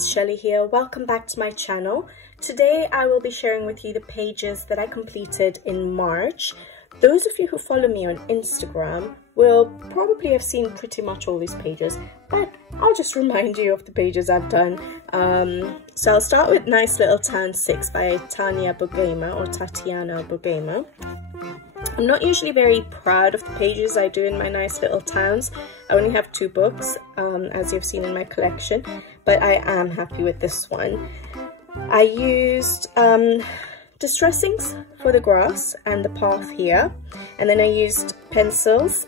ladies, Shelley here. Welcome back to my channel. Today I will be sharing with you the pages that I completed in March. Those of you who follow me on Instagram will probably have seen pretty much all these pages, but I'll just remind you of the pages I've done. So I'll start with Nice Little Town 6 by Tatiana Bogema. I'm not usually very proud of the pages I do in my Nice Little Towns. I only have 2 books, as you've seen in my collection, but I am happy with this one. I used distressings for the grass and the path here, and then I used pencils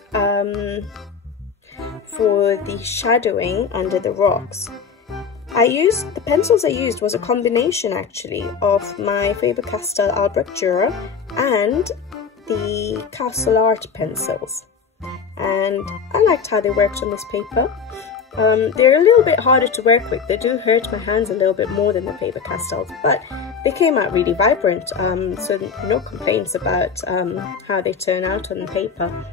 for the shadowing under the rocks. The pencils I used was a combination actually of my Faber-Castell Albrecht Dürer and the Castle Art pencils, and I liked how they worked on this paper. They're a little bit harder to work with. They do hurt my hands a little bit more than the Faber-Castells, but they came out really vibrant, so no complaints about how they turn out on the paper.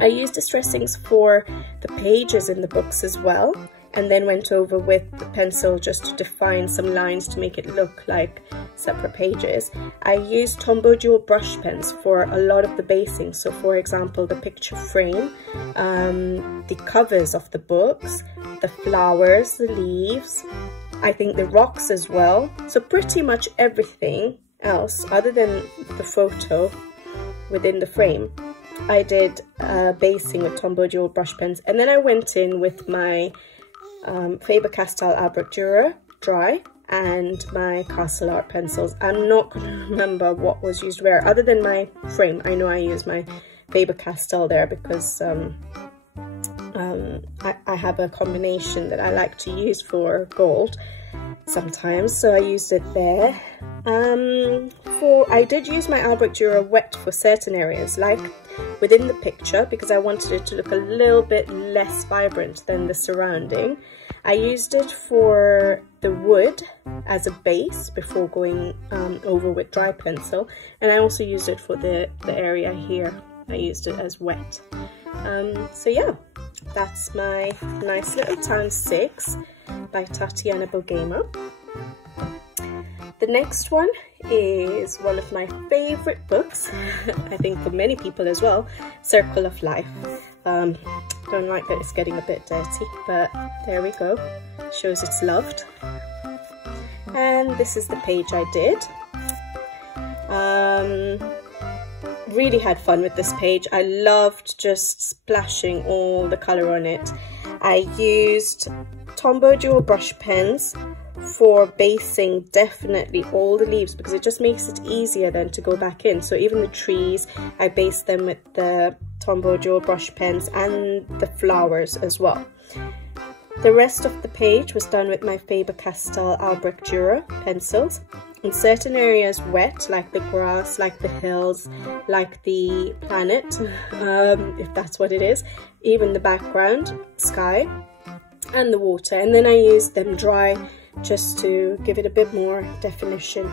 I used distressings for the pages in the books as well, and then went over with the pencil just to define some lines to make it look like separate pages. I used Tombow dual brush pens for a lot of the basing, so for example the picture frame, the covers of the books, the flowers, the leaves, I think the rocks as well, so pretty much everything else other than the photo within the frame I did basing with Tombow dual brush pens, and then I went in with my Faber-Castell Albrecht Dürer dry and my Castle Art pencils. I'm not going to remember what was used where other than my frame. I know I used my Faber-Castell there because I have a combination that I like to use for gold sometimes, so I used it there. I did use my Albrecht Dürer wet for certain areas, like within the picture, because I wanted it to look a little bit less vibrant than the surrounding. I used it for the wood as a base before going over with dry pencil, and I also used it for the area here. I used it as wet. So yeah, that's my Nice Little Town 6 by Tatiana Bogema. The next one is one of my favorite books, I think for many people as well, Circle of Life. Don't like that it's getting a bit dirty, but there we go. Shows it's loved. And this is the page I did. Really had fun with this page. I loved just splashing all the colour on it. I used Tombow dual brush pens for basing definitely all the leaves, because it just makes it easier then to go back in. So even the trees, I based them with the Tombow dual brush pens, and the flowers as well. The rest of the page was done with my Faber-Castell Albrecht Dürer pencils. In certain areas wet, like the grass, like the hills, like the planet, if that's what it is, even the background, sky, and the water. And then I used them dry just to give it a bit more definition.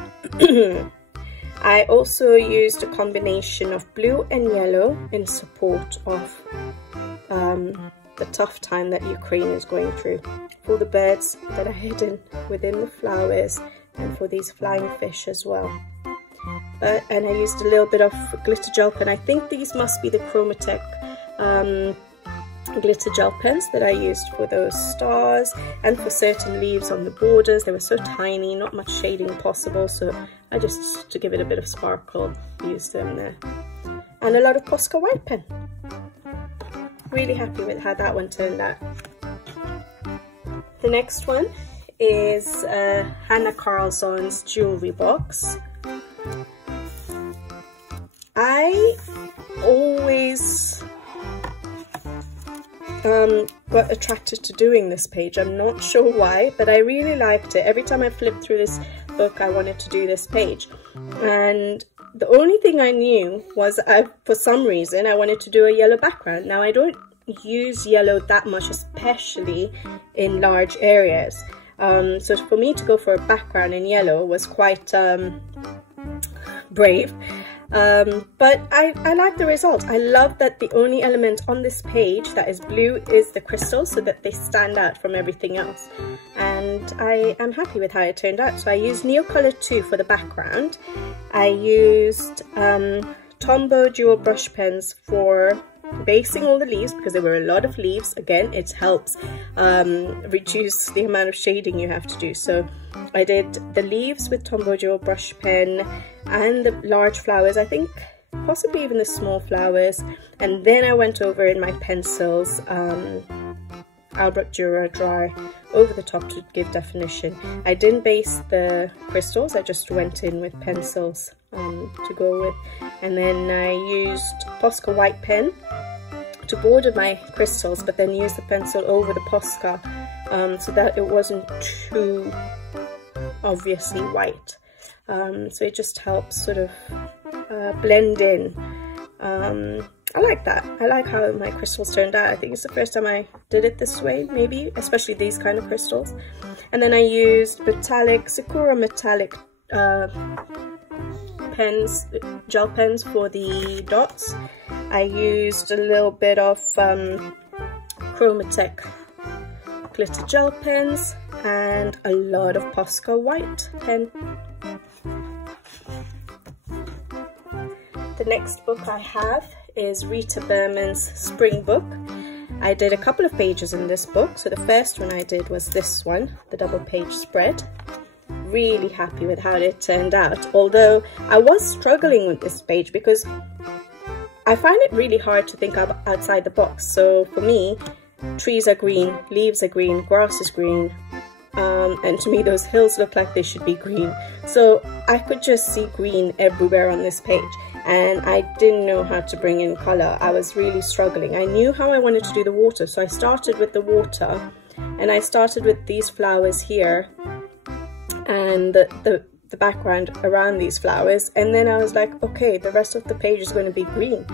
I also used a combination of blue and yellow in support of the tough time that Ukraine is going through, for the birds that are hidden within the flowers, and for these flying fish as well. And I used a little bit of glitter gel pen. I think these must be the Chromatech glitter gel pens that I used for those stars and for certain leaves on the borders. They were so tiny, not much shading possible, so I just, to give it a bit of sparkle, used them there. And a lot of Posca white pen. Really happy with how that one turned out. The next one is Hanna Karlzon's jewellery box. I always got attracted to doing this page. I'm not sure why, but I really liked it. Every time I flipped through this book, I wanted to do this page. And the only thing I knew was for some reason I wanted to do a yellow background. Now I don't use yellow that much, especially in large areas. So for me to go for a background in yellow was quite brave. But I like the result. I love that the only element on this page that is blue is the crystals, so that they stand out from everything else. And I am happy with how it turned out. So I used Neocolor 2 for the background. I used Tombow dual brush pens for basing all the leaves, because there were a lot of leaves. Again, it helps reduce the amount of shading you have to do. So I did the leaves with Tombow dual brush pen and the large flowers, I think possibly even the small flowers, and then I went over in my pencils Albrecht Dürer dry over the top to give definition. I didn't base the crystals, I just went in with pencils to go with, and then I used Posca white pen to border my crystals, but then used the pencil over the Posca so that it wasn't too obviously white. So it just helps sort of blend in. I like that. I like how my crystals turned out. I think it's the first time I did it this way, maybe, especially these kind of crystals. And then I used Sakura metallic pens, gel pens for the dots. I used a little bit of Chromatech glitter gel pens and a lot of Posca white pen. The next book I have is Rita Berman's Spring book. I did a couple of pages in this book. So the first one I did was this one, the double page spread. Really happy with how it turned out, although I was struggling with this page because I find it really hard to think outside the box. So for me, trees are green, leaves are green, grass is green, and to me those hills look like they should be green. So I could just see green everywhere on this page, and I didn't know how to bring in color. I was really struggling. I knew how I wanted to do the water, so I started with the water, and I started with these flowers here and the background around these flowers, and then I was like, okay, the rest of the page is going to be green.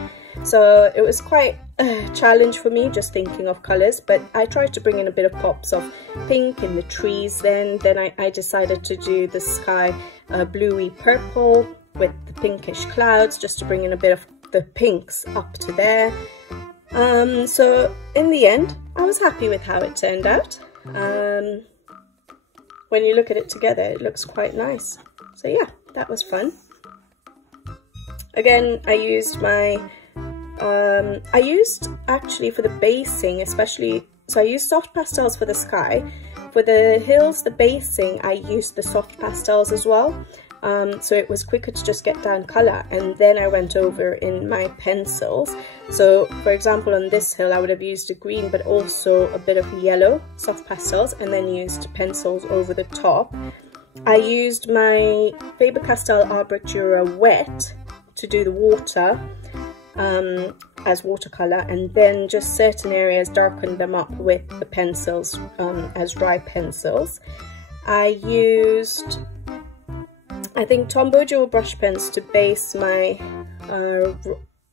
So it was quite a challenge for me just thinking of colors, but I tried to bring in a bit of pops of pink in the trees. Then I decided to do the sky bluey purple with the pinkish clouds, just to bring in a bit of the pinks up to there. So in the end, I was happy with how it turned out. When you look at it together, it looks quite nice. So yeah, that was fun. Again, I used my actually for the basing especially, so I used soft pastels for the sky. For the hills, the basing, I used the soft pastels as well. So it was quicker to just get down color, and then I went over in my pencils. So for example, on this hill I would have used a green but also a bit of yellow soft pastels, and then used pencils over the top. I used my Faber-Castell Albrecht Dürer wet to do the water as watercolor, and then just certain areas darkened them up with the pencils as dry pencils. I used, I think, Tombow dual brush pens to base my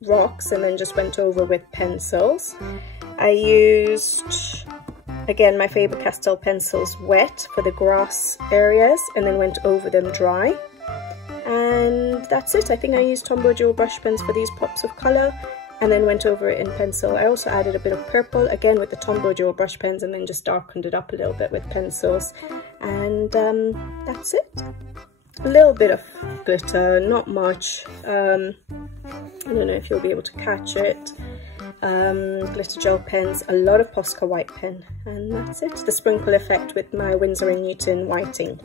rocks, and then just went over with pencils. I used, again, my Faber-Castell pencils wet for the grass areas, and then went over them dry. And that's it. I think I used Tombow dual brush pens for these pops of colour, and then went over it in pencil. I also added a bit of purple, again with the Tombow dual brush pens, and then just darkened it up a little bit with pencils. And that's it. A little bit of glitter, not much. I don't know if you'll be able to catch it. Glitter gel pens, a lot of Posca white pen, and that's it. The sprinkle effect with my Winsor & Newton whiting.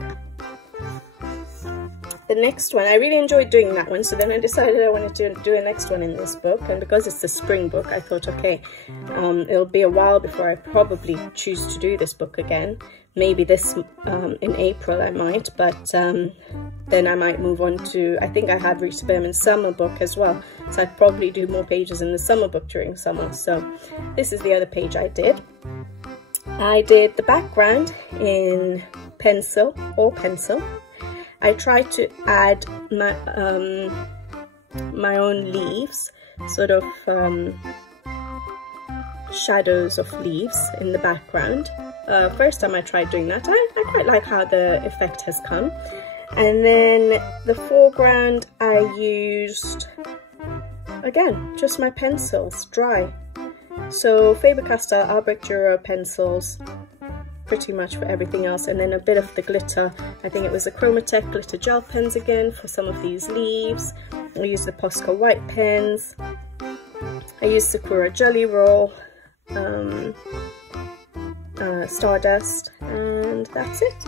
The next one, I really enjoyed doing that one, so then I decided I wanted to do a next one in this book, and because it's the spring book, I thought, okay, it'll be a while before I probably choose to do this book again. Maybe this in April I might, but then I might move on to, I think I had Rita Berman's summer book as well, so I'd probably do more pages in the summer book during summer. So this is the other page I did. I did the background in pencil, all pencil. I tried to add my, my own leaves, sort of shadows of leaves in the background. First time I tried doing that, I quite like how the effect has come. And then the foreground, I used again, just my pencils, dry. So Faber-Castell Albrecht Dürer pencils, pretty much for everything else, and then a bit of the glitter. I think it was the Chromatech glitter gel pens again for some of these leaves. I used the Posca white pens. I used Sakura Jelly Roll, Stardust, and that's it.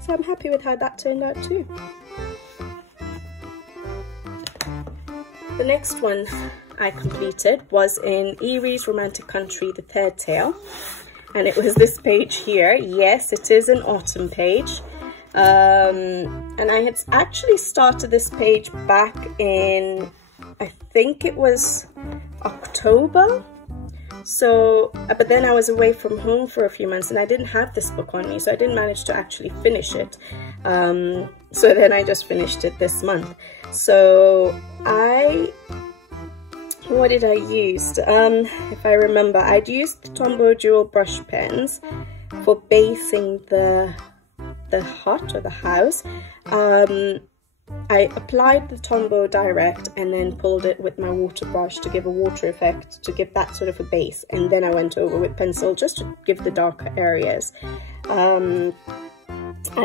So I'm happy with how that turned out too. The next one I completed was in Eriy's Romantic Country, the third tale. And it was this page here. Yes, it is an autumn page. And I had actually started this page back in, I think it was October. So, but then I was away from home for a few months and I didn't have this book on me, so I didn't manage to actually finish it. So then I just finished it this month. So what did I use? If I remember, I'd used the Tombow dual brush pens for basing the hut or the house. I applied the Tombow direct and then pulled it with my water brush to give a water effect, to give that sort of a base, and then I went over with pencil just to give the darker areas. I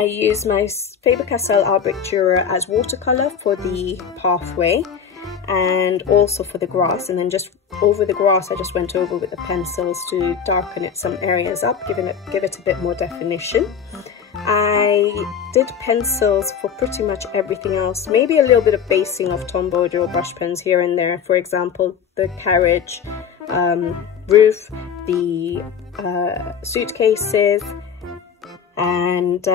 used my Faber-Castell Albrecht Dürer as watercolor for the pathway and also for the grass, and then just over the grass I just went over with the pencils to darken it some areas up, give it a bit more definition. I did pencils for pretty much everything else, maybe a little bit of basing of Tombow dual brush pens here and there. For example, the carriage, roof, the suitcases, and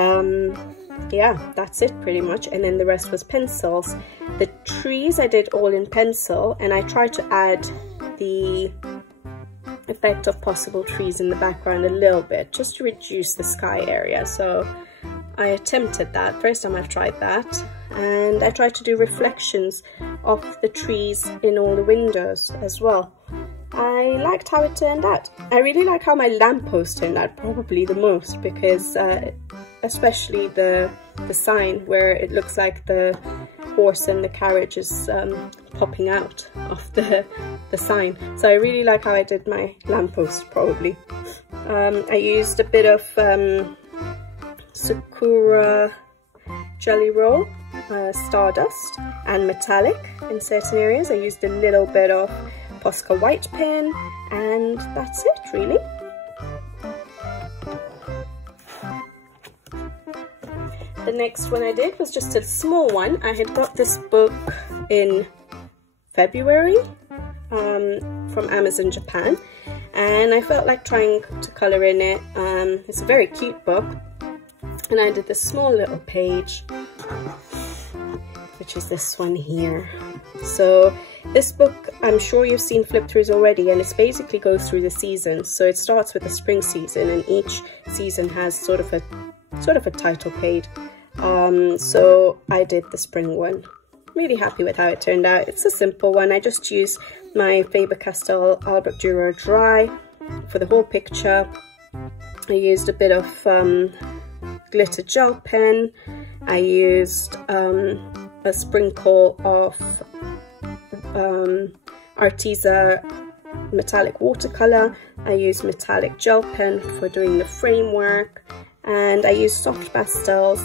yeah, that's it pretty much. And then the rest was pencils. The trees I did all in pencil, and I tried to add the effect of possible trees in the background a little bit, just to reduce the sky area. So I attempted that, first time I've tried that, and I tried to do reflections of the trees in all the windows as well. I liked how it turned out. I really like how my lamppost turned out, probably the most, because especially the sign where it looks like the horse and the carriage is popping out of the sign. So I really like how I did my lamppost, probably. I used a bit of Sakura Jelly Roll, Stardust, and metallic in certain areas. I used a little bit of Posca white pen, and that's it really. The next one I did was just a small one. I had got this book in February from Amazon Japan, and I felt like trying to colour in it. It's a very cute book, and I did this small little page, which is this one here. So this book, I'm sure you've seen flip-throughs already, and it basically goes through the seasons. So it starts with the spring season, and each season has sort of a title page. So I did the spring one. Really happy with how it turned out. It's a simple one. I just used my Faber-Castell Albrecht Dürer dry for the whole picture. I used a bit of glitter gel pen. I used a sprinkle of Arteza metallic watercolor. I used metallic gel pen for doing the framework, and I used soft pastels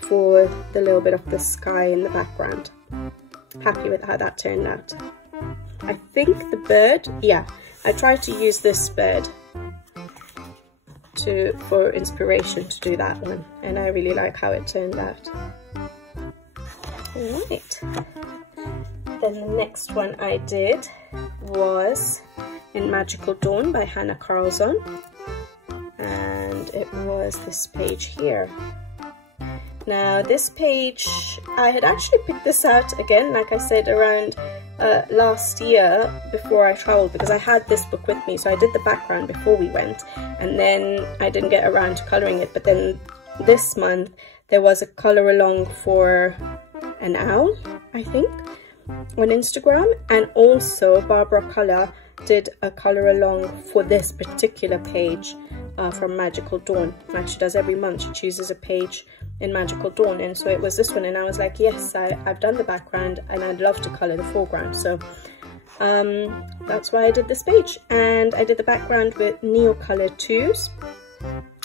for the little bit of the sky in the background. Happy with how that turned out. I think the bird, yeah, I tried to use this bird for inspiration to do that one, and I really like how it turned out. Alright, then the next one I did was in Magical Dawn by Hanna Karlzon, and it was this page here. Now this page, I had actually picked this out again, like I said, around last year before I travelled, because I had this book with me, so I did the background before we went, and then I didn't get around to colouring it. But then this month there was a colour along for an owl, I think, on Instagram, and also Barbara Colour did a colour along for this particular page from Magical Dawn. Like she does every month, she chooses a page in Magical Dawn, and so it was this one, and I was like, yes, I've done the background and I'd love to colour the foreground. So that's why I did this page. And I did the background with Neocolor 2s,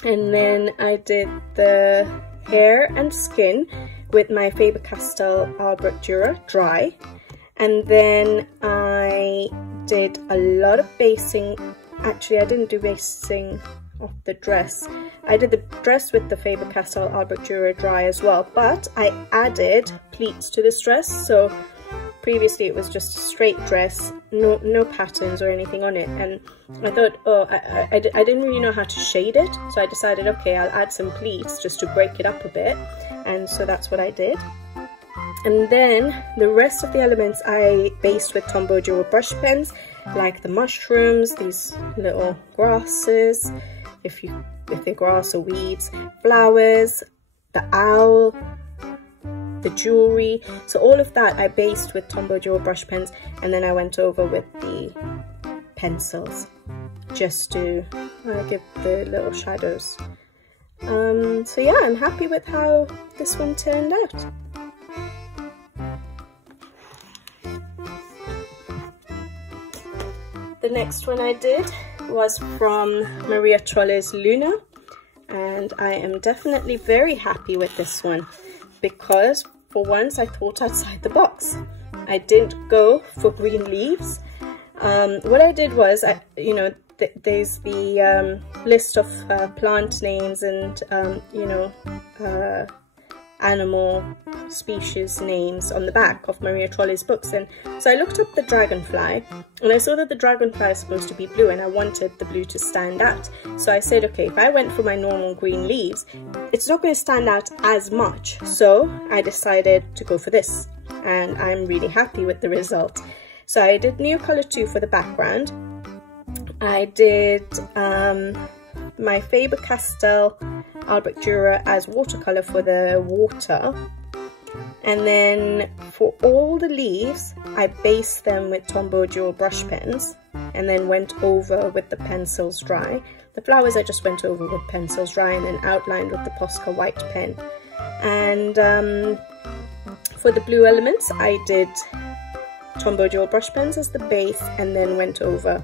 and then I did the hair and skin with my Faber-Castell Albrecht Dürer dry, and then I did a lot of basing. Actually, I didn't do basing of the dress. I did the dress with the Faber-Castell Albrecht Dürer dry as well, but I added pleats to this dress. So previously it was just a straight dress, no patterns or anything on it, and I thought, oh, I didn't really know how to shade it, so I decided, okay, I'll add some pleats just to break it up a bit, and so that's what I did. And then the rest of the elements I based with Tombow Duo brush pens, like the mushrooms, these little grasses, if they're grass or weeds, flowers, the owl, the jewelry. So all of that I based with Tombow Duo brush pens, and then I went over with the pencils just to give the little shadows. So yeah, I'm happy with how this one turned out. The next one I did was from Maria Trolle's Luna, and I am definitely very happy with this one because for once I thought outside the box. I didn't go for green leaves. What I did was, there's the list of plant names and animal species names on the back of Maria Trolle's books, and so I looked up the dragonfly and I saw that the dragonfly is supposed to be blue, and I wanted the blue to stand out. So I said, okay, if I went for my normal green leaves, it's not going to stand out as much, so I decided to go for this, and I'm really happy with the result. So I did Neocolor 2 for the background. I did my Faber-Castell Albrecht Dürer as watercolor for the water, and then for all the leaves I based them with Tombow Duo brush pens and then went over with the pencils dry. The flowers I just went over with pencils dry and then outlined with the Posca white pen. And for the blue elements I did Tombow Duo brush pens as the base and then went over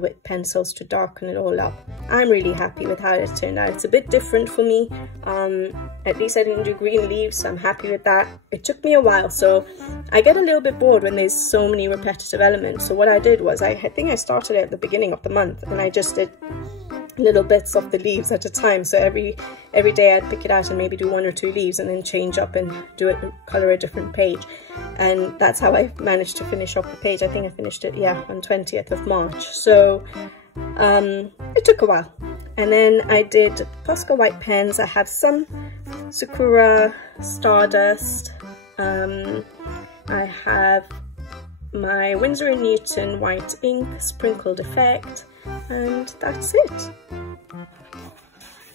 with pencils to darken it all up. I'm really happy with how it turned out. It's a bit different for me. At least I didn't do green leaves, so I'm happy with that. It took me a while, so I get a little bit bored when there's so many repetitive elements. So what I did was, I think I started at the beginning of the month and I just did little bits of the leaves at a time. So every day I'd pick it out and maybe do 1 or 2 leaves and then change up and do it, color a different page. And that's how I managed to finish off the page. I think I finished it, yeah, on 20th of March. So it took a while. And then I did Posca white pens. I have some Sakura Stardust. I have my Winsor & Newton white ink sprinkled effect, and that's it.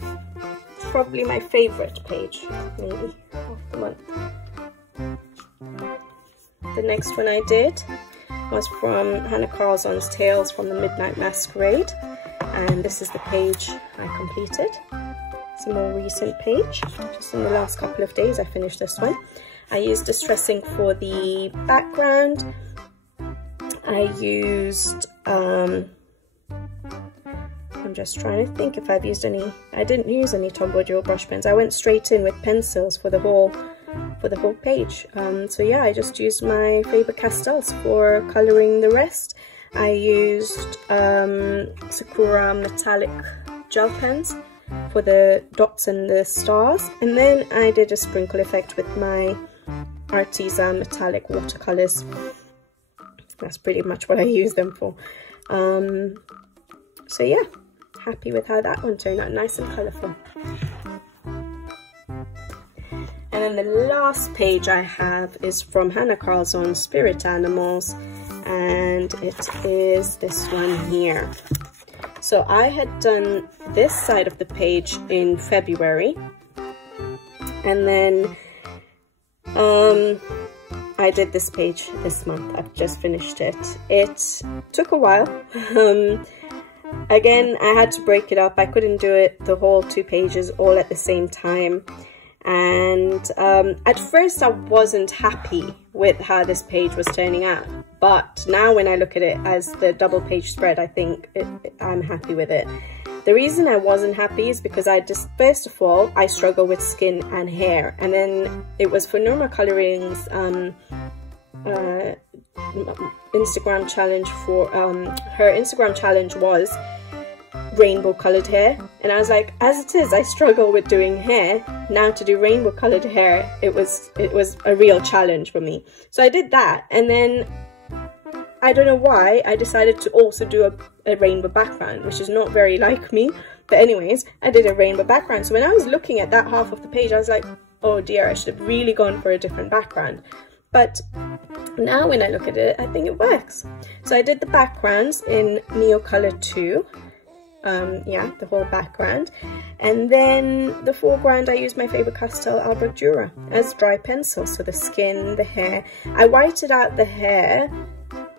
It's probably my favorite page, maybe, of the month. The next one I did was from Hanna Karlzon's Tales from the Midnight Masquerade, and this is the page I completed. It's a more recent page, just in the last couple of days I finished this one. I used distressing for the background. I used, I'm just trying to think if I've used any. I didn't use any Tombow Duo brush pens. I went straight in with pencils for the whole page. So yeah, I just used my Faber-Castells for colouring the rest. I used Sakura metallic gel pens for the dots and the stars, and then I did a sprinkle effect with my Artisan metallic watercolours. That's pretty much what I use them for. So yeah, happy with how that one turned out, nice and colourful. And then the last page I have is from Hanna Karlzon Spirit Animals, and it is this one here. So I had done this side of the page in February, and then I did this page this month. I've just finished it. It took a while. Again, I had to break it up. I couldn't do it the whole 2 pages all at the same time. And at first I wasn't happy with how this page was turning out, but now when I look at it as the double page spread, I think I'm happy with it. The reason I wasn't happy is because first of all, I struggle with skin and hair, and then it was for Norma Coloring's Instagram challenge. For her Instagram challenge was rainbow colored hair, and I was like, as it is I struggle with doing hair, now to do rainbow colored hair, it was a real challenge for me. So I did that, and then I don't know why I decided to also do a rainbow background, which is not very like me, but anyways, I did a rainbow background. So when I was looking at that half of the page, I was like, oh dear, I should have really gone for a different background. But now when I look at it, I think it works. So I did the backgrounds in Neo Color 2. Yeah, the whole background, and then the foreground I used my Faber-Castell Albrecht Dürer as dry pencil. So the skin, the hair, I whited out the hair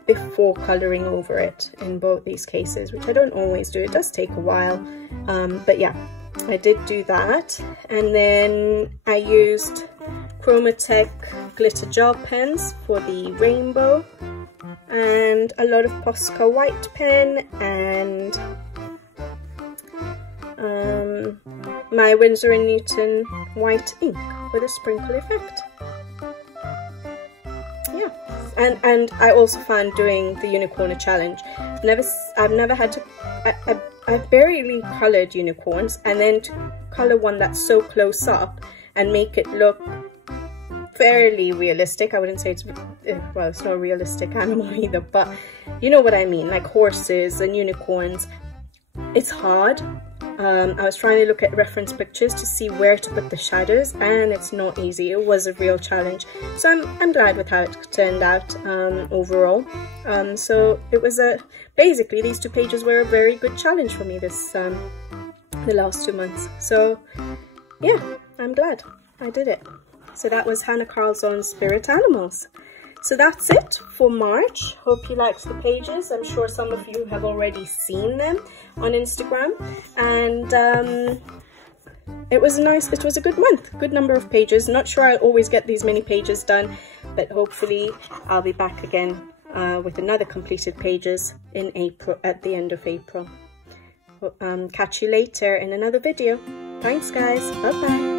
before colouring over it in both these cases, which I don't always do. It does take a while, but yeah, I did do that. And then I used Chromatech glitter gel pens for the rainbow, and a lot of Posca white pen, and my Winsor & Newton white ink with a sprinkle effect. Yeah, and I also found doing the unicorn a challenge. I've never had to. I've barely coloured unicorns, and then to colour one that's so close up and make it look fairly realistic. I wouldn't say it's, well, it's not a realistic animal either, but you know what I mean, like horses and unicorns. It's hard. I was trying to look at reference pictures to see where to put the shadows, and it's not easy. It was a real challenge. So I'm glad with how it turned out overall. So it was basically these two pages were a very good challenge for me this the last 2 months. So yeah, I'm glad I did it. So that was Hanna Karlzon's Spirit Animals. So that's it for March. Hope you liked the pages. I'm sure some of you have already seen them on Instagram. And it was a good month, good number of pages. Not sure I'll always get these many pages done, but hopefully I'll be back again with another completed pages in April, at the end of April. Catch you later in another video. Thanks guys, bye bye.